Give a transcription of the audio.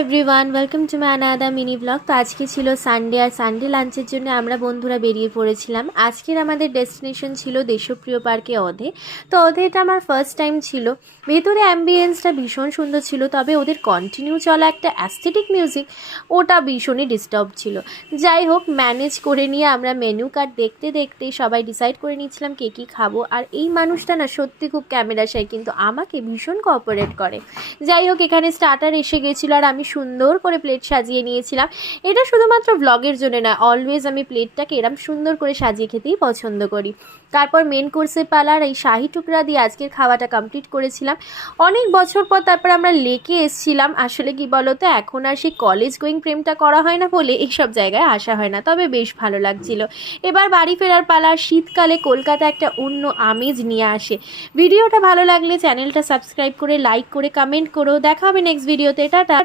Everyone, welcome to my another mini blog. তো আজকে ছিল সানডে, আর সানডে লাঞ্চের জন্য আমরা বন্ধুরা বেরিয়ে পড়েছিলাম। আজকের আমাদের ডেস্টিনেশন ছিল দেশপ্রিয় পার্কে অধে। তো অধেটা আমার ফার্স্ট টাইম ছিল। ভেতরে অ্যাম্বিয়েন্সটা ভীষণ সুন্দর ছিল, তবে ওদের কন্টিনিউ চলা একটা অ্যাস্থেটিক মিউজিক ওটা ভীষণই ডিস্টার্ব ছিল। যাই হোক, ম্যানেজ করে নিয়ে আমরা মেনু কার্ড দেখতে দেখতে সবাই ডিসাইড করে নিচ্ছিলাম কে কী খাবো। আর এই মানুষটা না সত্যি খুব ক্যামেরা শাই, কিন্তু আমাকে ভীষণ কোঅপারেট করে। যাই হোক, এখানে স্টার্টার এসে গেছিলো আর আমি সুন্দর করে প্লেট সাজিয়ে নিয়েছিলাম। এটা শুধুমাত্র ব্লগের জন্য না, অলওয়েজ আমি প্লেটটাকে এরম সুন্দর করে সাজিয়ে খেতেই পছন্দ করি। তারপর মেন কোর্সের পালার এই শাহি টুকরা দিয়ে আজকের খাওয়াটা কমপ্লিট করেছিলাম। অনেক বছর পর তারপর আমরা লেকে এসেছিলাম। আসলে কি বলতো, এখন আর সেই কলেজ গোয়িং প্রেমটা করা হয় না বলে এইসব জায়গায় আসা হয় না, তবে বেশ ভালো লাগছিল। এবার বাড়ি ফেরার পালার। শীতকালে কলকাতা একটা অন্য আমেজ নিয়ে আসে। ভিডিওটা ভালো লাগলে চ্যানেলটা সাবস্ক্রাইব করে লাইক করে কমেন্ট করো। দেখা হবে নেক্সট ভিডিওতে। টাটা।